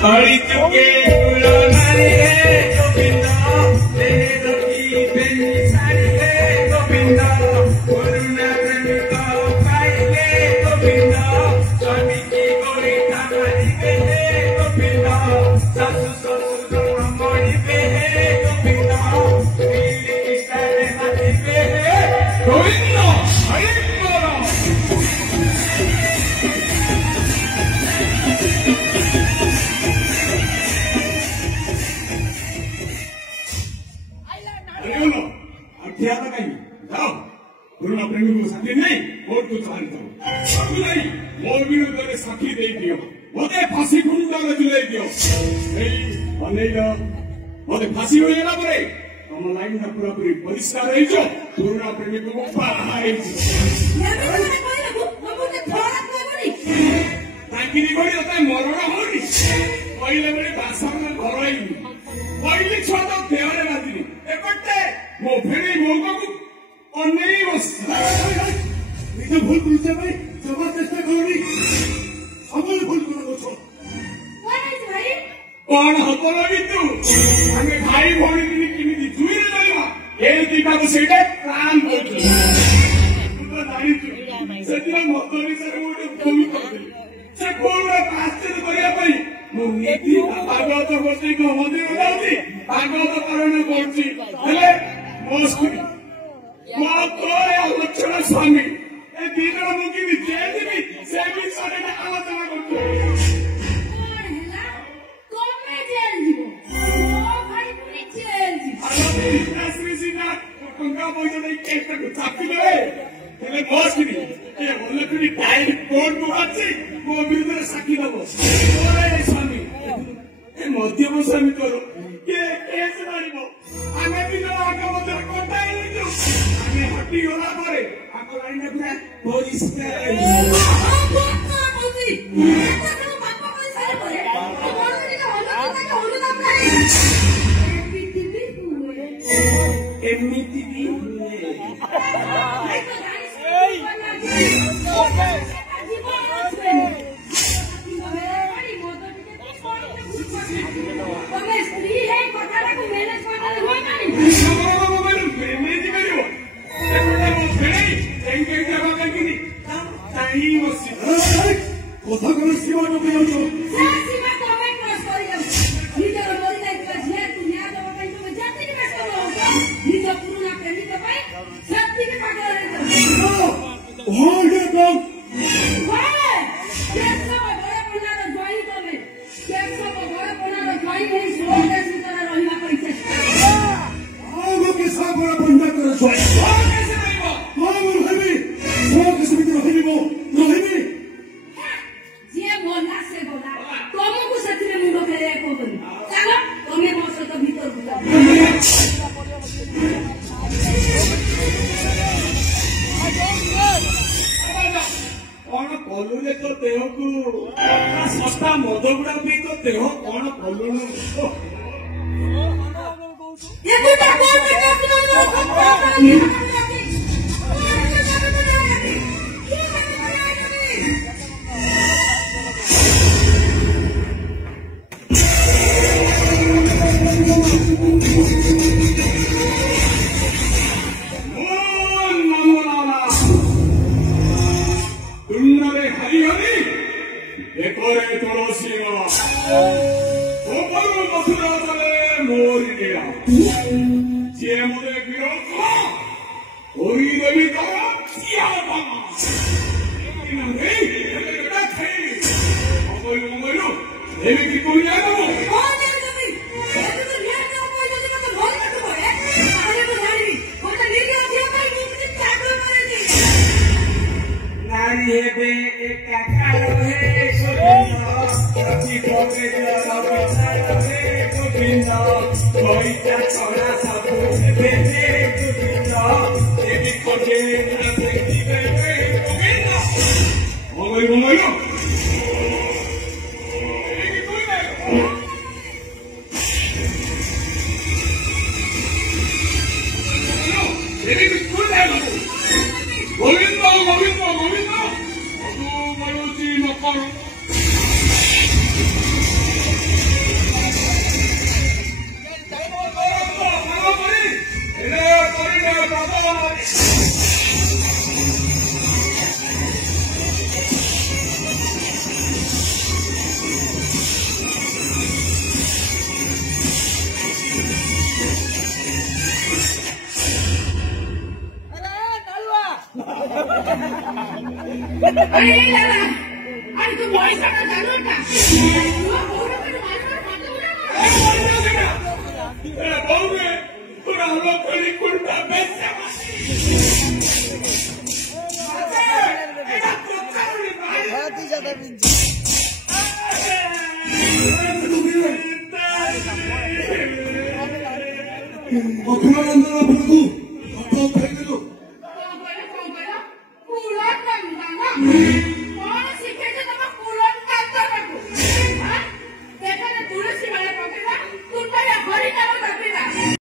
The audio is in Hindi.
हरि चुके गुलानारी है गोविंदा तेरे की बेनिसारी है गोविंदा करुणा प्रेमिका पाइले गोविंदा स्वामी की गोरी थामारी पे है गोविंदा सासु ससुर ममोड़ी पे है गोविंदा दिल्ली की सारे हाथी पे है गोविंदा हरि बोलो जाओ करुणा प्रेमी को साथी नहीं और कुछ नहीं मोर विरुद्ध में साथी दे दियो मते फांसी गुंडा में झुलाई दियो मते फांसी हो जाना पड़े तुम लाइन का पूरा पूरी परिष्कार है जो करुणा प्रेमी को पाहाई ताकि नहीं कोई होता है मरोड़ा होनी पहले मेरे भाषा में घरोई पहले छोटा देवाले बाजी एकटे मो फेरे मोगा को और नहीं बस निजे भूल पूछे भाई जमा चेष्टा करोनी सबले भूल करो छो भाई कौन हतलबी तू हमें भाई भौणी की किमिति जुई रे जाइबा ए दिका को सेटा प्राण बोल तू तो नाही तू सेदिन मतरी से उडे कमी कर से कोला पास्ते करिया पई मो नीति भागवत गोष्ठी को मधि उडाउती भागवत करण करछि हेले मोस्ती मो तोरे लक्षण स्वामी ए दीना मुकी भी जेल भी से भी सारे ने आलोचना करतो कोन हैला कोन में जेल जीवो ओ भाई पुरी जेल जीवो अरे श्री सीना कंगा बोइसे नहीं केस को चापी ले हेले मोस्ती ए बोले तुनी टाइम कोर्ट को आछि मो विरुद्ध साक्षी दबो ओरे स्वामी ए मध्यम स्वामी तोरो के केस मारिबो आमे भी जो आगे मत कोटा ही जो आमे हट्टी होला परे आको लाइन में पूरा परिष्कार एमिति भी কথা কোন সীমা টপে যাও সীমা কমে ক্রস করি যাও নিজের মরি যাই কাছে দুনিয়া দেব পাই তুমি জাতি কি বেশ করো নিজ পুরুনা প্রেমিক পাই সত্যি কি পাগল হয়ে যাও হোল্ড ইট ডাউন ভাই কেসব বড় পনার জয় তবে কেসব বড় পনার জয় এই সোলটা ভিতরে রহিবা কইছে আগো কি সব বড় পন্ডা করে জয় কেসে রহিব কোন রহিবি সব কিছু ভিতরে রহিব রহিবি जे बोलना से बोला तुमको सच में मुंडो फेरे को बोली चलो तुम्हें मोसो तो भीतर बुला कौन बोलुले तो देह को सस्ता मदगुड़ा भी तो देह कौन बोलुले ये गुटा बोल अरे लाला अरे तू वॉइस आना चालू है क्या तू बोल रहा है मार मार ए बाबू तू हल्ला कोली कुंडा बेचा बहुत ही ज्यादा 어토라만다나 보고